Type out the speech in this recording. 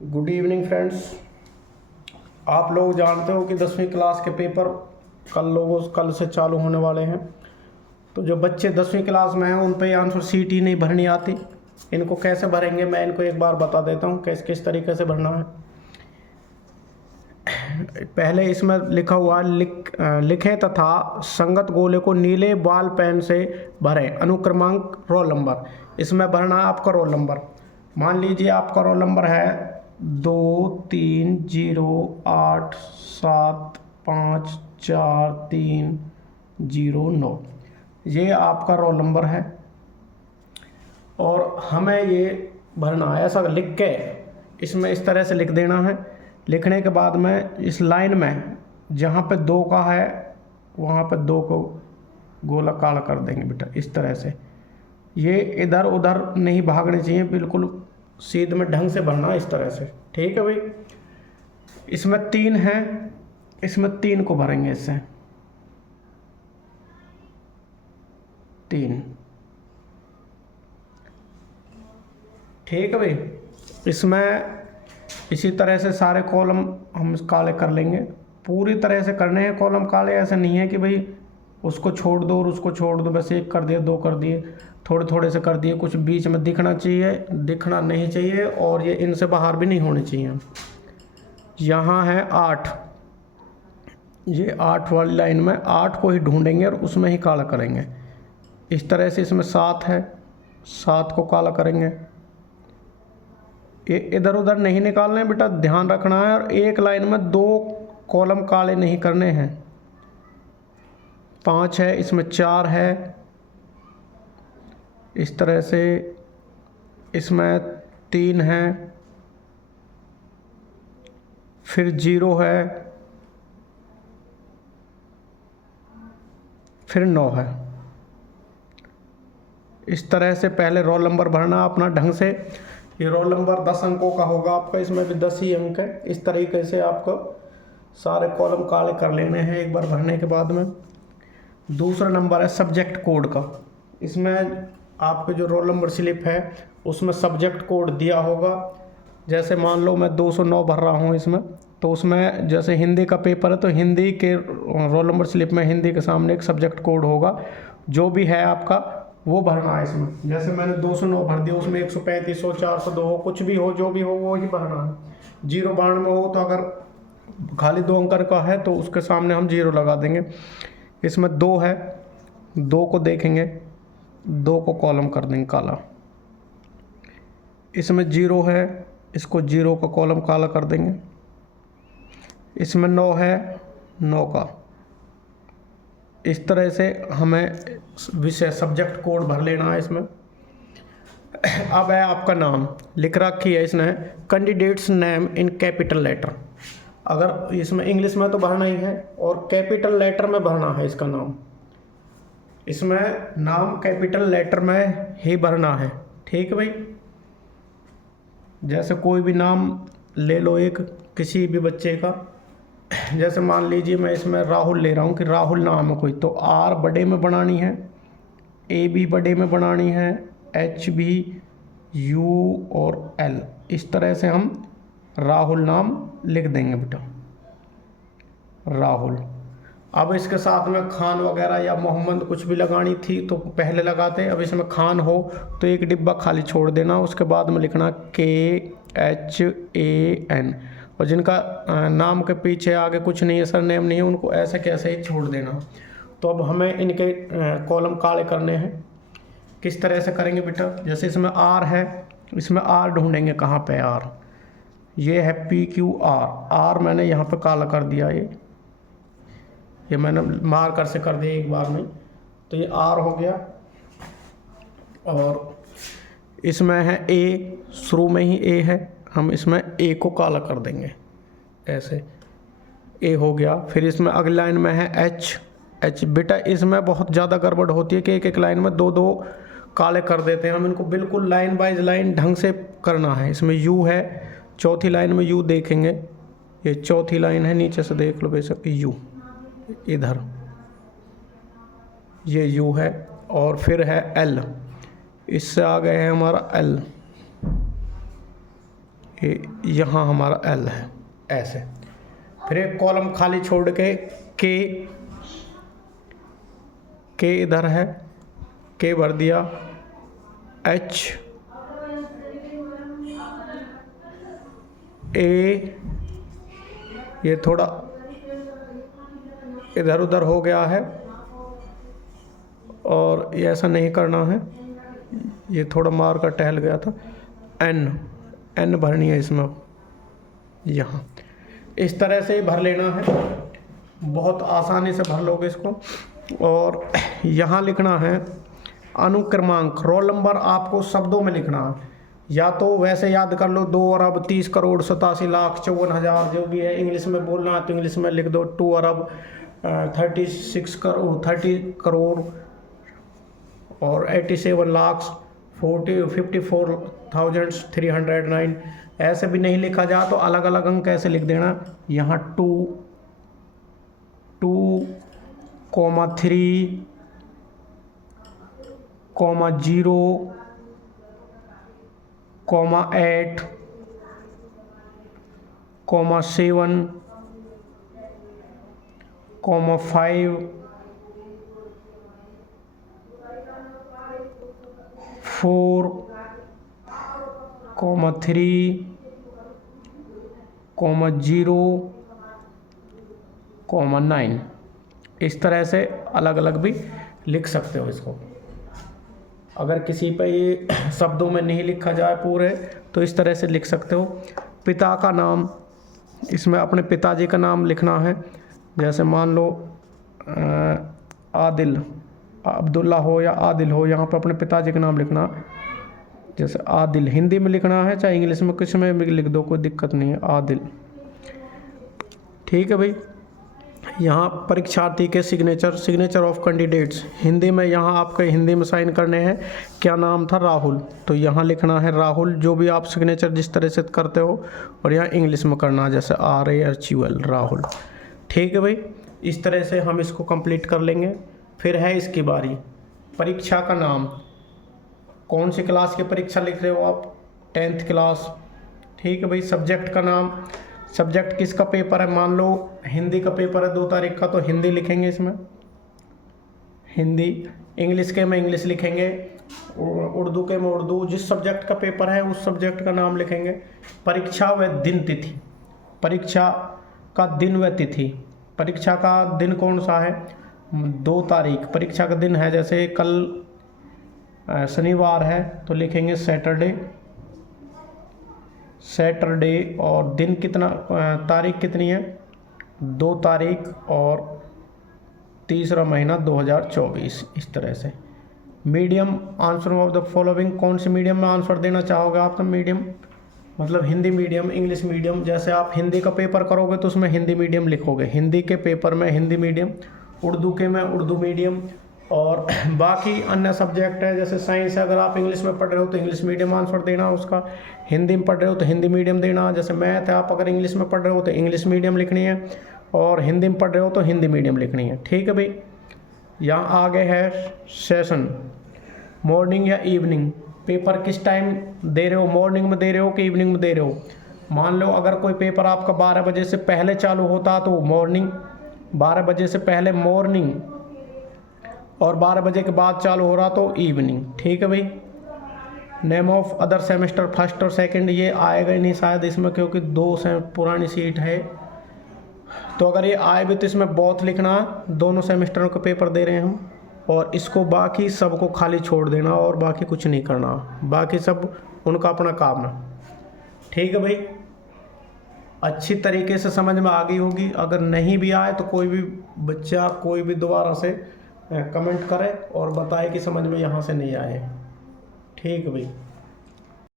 Good evening friends. आप लोग जानते हो कि 10वीं क्लास के पेपर कल से चालू होने वाले हैं। तो जो बच्चे 10वीं क्लास में हैं उन पे आंसर शीट ही नहीं भरनी आती। इनको कैसे भरेंगे, मैं इनको एक बार बता देता हूँ किस तरीके से भरना है। पहले इसमें लिखा हुआ लिखें तथा संगत गोले को नीले बॉल पेन से भरें। अनुक्रमांक रोल नंबर, इसमें भरना है आपका रोल नंबर। मान लीजिए आपका रोल नंबर है 2308754309। ये आपका रोल नंबर है और हमें ये भरना है। ऐसा लिख के इसमें इस तरह से लिख देना है। लिखने के बाद में इस लाइन में जहाँ पे 2 का है वहाँ पे 2 को गोला काला कर देंगे बेटा, इस तरह से। ये इधर उधर नहीं भागने चाहिए, बिल्कुल सीध में ढंग से भरना इस तरह से। ठीक है भाई। इसमें 3 है, इसमें 3 को भरेंगे इससे 3। ठीक है भाई। इसमें इसी तरह से सारे कॉलम हम काले कर लेंगे। पूरी तरह से करने हैं कॉलम काले, ऐसे नहीं है कि भाई उसको छोड़ दो और उसको छोड़ दो, बस 1 कर दिए 2 कर दिए, थोड़े थोड़े से कर दिए। कुछ बीच में दिखना चाहिए, दिखना नहीं चाहिए, और ये इनसे बाहर भी नहीं होने चाहिए। यहाँ है 8, ये 8 वाली लाइन में 8 को ही ढूंढेंगे और उसमें ही काला करेंगे। इस तरह से इसमें 7 है, 7 को काला करेंगे। ये इधर उधर नहीं निकालना है बेटा, ध्यान रखना है। और एक लाइन में 2 कॉलम काले नहीं करने हैं। 5 है, इसमें 4 है, इस तरह से। इसमें 3 है, फिर 0 है, फिर 9 है। इस तरह से पहले रोल नंबर भरना अपना ढंग से। ये रोल नंबर 10 अंकों का होगा आपका, इसमें भी 10 ही अंक है। इस तरीके से आपको सारे कॉलम काले कर लेने हैं एक बार भरने के बाद में। दूसरा नंबर है सब्जेक्ट कोड का। इसमें आपके जो रोल नंबर स्लिप है उसमें सब्जेक्ट कोड दिया होगा। जैसे मान लो मैं 209 भर रहा हूँ इसमें, तो उसमें जैसे हिंदी का पेपर है तो हिंदी के रोल नंबर स्लिप में हिंदी के सामने एक सब्जेक्ट कोड होगा, जो भी है आपका वो भरना है इसमें। जैसे मैंने 209 भर दिया, उसमें 135 हो, 402 हो, कुछ भी हो, जो भी हो वो ही भरना है। 0 बाण में हो तो अगर खाली 2 अंक का है तो उसके सामने हम 0 लगा देंगे। इसमें 2 है, 2 को देखेंगे, 2 को कॉलम कर देंगे काला। इसमें 0 है, इसको 0 का कॉलम काला कर देंगे। इसमें 9 है, 9 का। इस तरह से हमें विषय सब्जेक्ट कोड भर लेना है इसमें। अब है आपका नाम, लिख रखी है इसने candidates name in capital letter. अगर इसमें इंग्लिश में तो भरना ही है और कैपिटल लेटर में भरना है इसका नाम। इसमें नाम कैपिटल लेटर में ही भरना है। ठीक है भाई। जैसे कोई भी नाम ले लो एक, किसी भी बच्चे का। जैसे मान लीजिए मैं इसमें राहुल ले रहा हूँ कि राहुल नाम है कोई, तो R बड़े में बनानी है, A भी बड़े में बनानी है, H भी, U और L। इस तरह से हम राहुल नाम लिख देंगे बेटा, राहुल। अब इसके साथ में खान वगैरह या मोहम्मद कुछ भी लगानी थी तो पहले लगाते। अब इसमें खान हो तो एक डिब्बा खाली छोड़ देना, उसके बाद में लिखना KHAN। और जिनका नाम के पीछे आगे कुछ नहीं है, सरनेम नहीं है, उनको ऐसे कैसे ही छोड़ देना। तो अब हमें इनके कॉलम काले करने हैं। किस तरह से करेंगे बेटा, जैसे इसमें R है, इसमें R ढूंढेंगे कहाँ पे R। ये है PQR मैंने यहाँ पे काला कर दिया। ये मैंने मार्कर से कर दिया एक बार में, तो ये R हो गया। और इसमें है A, शुरू में ही A है, हम इसमें A को काला कर देंगे ऐसे, A हो गया। फिर इसमें अगली लाइन में है H बेटा इसमें बहुत ज़्यादा गड़बड़ होती है कि एक एक लाइन में 2 काले कर देते हैं हम। इनको बिल्कुल लाइन बाइज लाइन ढंग से करना है। इसमें U है, चौथी लाइन में U देखेंगे, ये चौथी लाइन है, नीचे से देख लो बेशक U, इधर ये U है। और फिर है L, इससे आ गए है हमारा L, यहाँ हमारा L है ऐसे। फिर एक कॉलम खाली छोड़ के के इधर है, के भर दिया, H A, ये थोड़ा इधर उधर हो गया है और ये ऐसा नहीं करना है, ये थोड़ा मार कर टहल गया था। N भरनी है इसमें, यहाँ इस तरह से ही भर लेना है, बहुत आसानी से भर लोगे इसको। और यहाँ लिखना है अनुक्रमांक, रोल नंबर आपको शब्दों में लिखना है, या तो वैसे याद कर लो 2,30,87,54,000 जो भी है। इंग्लिश में बोलना है तो इंग्लिश में लिख दो 2,36 करोड़ 30 करोड़ और 87,54,309। ऐसे भी नहीं लिखा जाए तो अलग अलग अंक ऐसे लिख देना, यहाँ 2,3,0,7, 5, 4, 3, 0, 9। इस तरह से अलग अलग भी लिख सकते हो इसको। अगर किसी पे ये शब्दों में नहीं लिखा जाए पूरे तो इस तरह से लिख सकते हो। पिता का नाम, इसमें अपने पिताजी का नाम लिखना है, जैसे मान लो आदिल, अब्दुल्ला हो या आदिल हो, यहाँ पे अपने पिताजी का नाम लिखना, जैसे आदिल हिंदी में लिखना है चाहे इंग्लिश में, किसी में भी लिख दो, कोई दिक्कत नहीं है, आदिल। ठीक है भाई। यहाँ परीक्षार्थी के सिग्नेचर ऑफ कैंडिडेट्स, हिंदी में यहाँ आपके हिंदी में साइन करने हैं। क्या नाम था? राहुल, तो यहाँ लिखना है राहुल, जो भी आप सिग्नेचर जिस तरह से करते हो। और यहाँ इंग्लिश में करना है जैसे RAHUL, राहुल। ठीक है भाई, इस तरह से हम इसको कंप्लीट कर लेंगे। फिर है इसकी बारी, परीक्षा का नाम। कौन सी क्लास की परीक्षा लिख रहे हो आप? 10th class. ठीक है भाई। सब्जेक्ट का नाम, सब्जेक्ट किसका पेपर है? मान लो हिंदी का पेपर है 2 तारीख का, तो हिंदी लिखेंगे इसमें, हिंदी। इंग्लिश के में इंग्लिश लिखेंगे, उर्दू के में उर्दू। जिस सब्जेक्ट का पेपर है उस सब्जेक्ट का नाम लिखेंगे। परीक्षा व दिन तिथि, परीक्षा का दिन व तिथि। परीक्षा का दिन कौन सा है? 2 तारीख परीक्षा का दिन है, जैसे कल शनिवार है तो लिखेंगे सैटरडे। और दिन कितना, तारीख कितनी है? 2 तारीख और 3रा महीना 2024। इस तरह से। Medium, answer of the following, कौन से मीडियम में आंसर देना चाहोगे आप? तो मीडियम मतलब हिंदी मीडियम, इंग्लिश मीडियम। जैसे आप हिंदी का पेपर करोगे तो उसमें हिंदी मीडियम लिखोगे, हिंदी के पेपर में हिंदी मीडियम, उर्दू के में उर्दू मीडियम। और बाकी अन्य सब्जेक्ट है जैसे साइंस है, अगर आप इंग्लिश में पढ़ रहे हो तो इंग्लिश मीडियम आंसर देना उसका, हिंदी में पढ़ रहे हो तो हिंदी मीडियम देना। जैसे मैथ है, आप अगर इंग्लिश में पढ़ रहे हो तो इंग्लिश मीडियम लिखनी है, और हिंदी में पढ़ रहे हो तो हिंदी मीडियम लिखनी है। ठीक है भाई। यहाँ आगे है सेशन, मॉर्निंग या इवनिंग। पेपर किस टाइम दे रहे हो? मॉर्निंग में दे रहे हो कि इवनिंग में दे रहे हो? मान लो अगर कोई पेपर आपका 12 बजे से पहले चालू होता तो मॉर्निंग, 12 बजे से पहले मॉर्निंग, और 12 बजे के बाद चालू हो रहा तो इवनिंग। ठीक है भाई। Name of other semester, first और सेकंड, ये आएगा ही नहीं शायद इसमें, क्योंकि 2 से पुरानी सीट है। तो अगर ये आए भी तो इसमें बोथ लिखना, दोनों सेमेस्टरों के पेपर दे रहे हैं हम। और इसको बाकी सबको खाली छोड़ देना और बाकी कुछ नहीं करना, बाकी सब उनका अपना काम है। ठीक है भाई। अच्छी तरीके से समझ में आ गई होगी। अगर नहीं भी आए तो कोई भी बच्चा कोई भी दोबारा से कमेंट करे और बताए कि समझ में यहाँ से नहीं आए। ठीक है भाई।